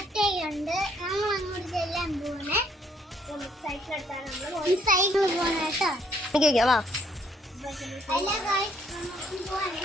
ഒറ്റയുണ്ട്. നമ്മൾ അങ്ങോട്ട് ചെല്ലാൻ പോണേ. സൈക്കിൾ എടുത്താണ് നമ്മൾ സൈക്കിൾ പോണ കേട്ടോ. ഹലോ ഗായ്സ്, നമുക്ക് പോവാനേ.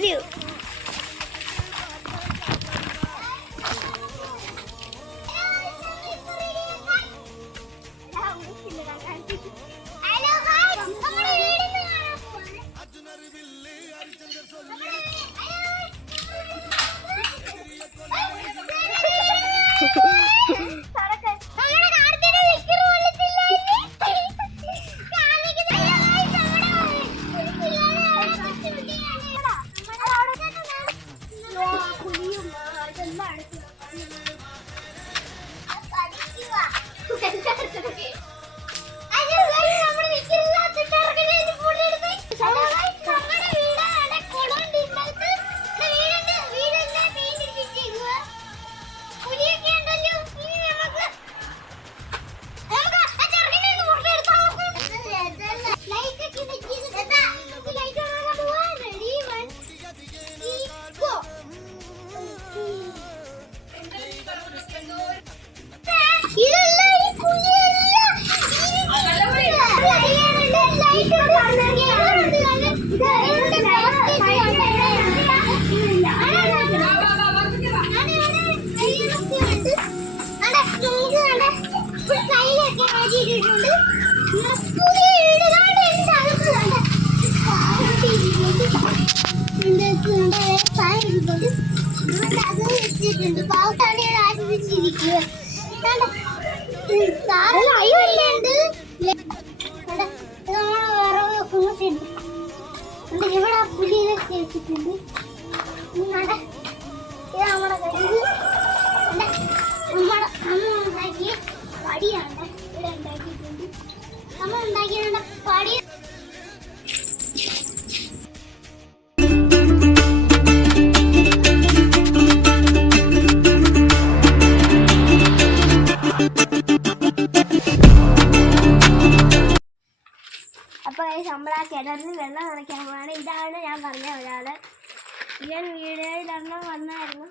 Halo നമ്മൾ ആ കിണറിന് വെള്ളം നനയ്ക്കാൻ പോവാണ്. ഇതാണ് ഞാൻ പറഞ്ഞ ഒരാള്. ഞാൻ വീഡിയോയിൽ എണ്ണം വന്നായിരുന്നു.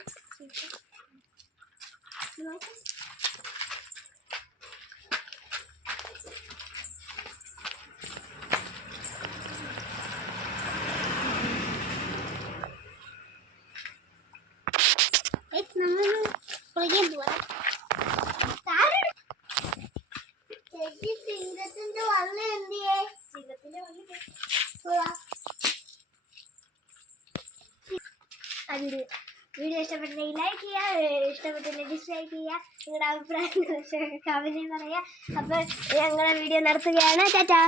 സിംഗത്തിന്റെ വള്ള എന്തിയേ? വീഡിയോ ഇഷ്ടപ്പെട്ടെങ്കിൽ ലൈക്ക് ചെയ്യുക, ഇഷ്ടപ്പെട്ടില്ലെങ്കിൽ ഡിസ്ലൈക്ക് ചെയ്യുക, നിങ്ങളുടെ അഭിപ്രായം കമന്റ് പറയാം. അപ്പോൾ ഞങ്ങളുടെ വീഡിയോ നടത്തുകയാണ്. ടാറ്റാ.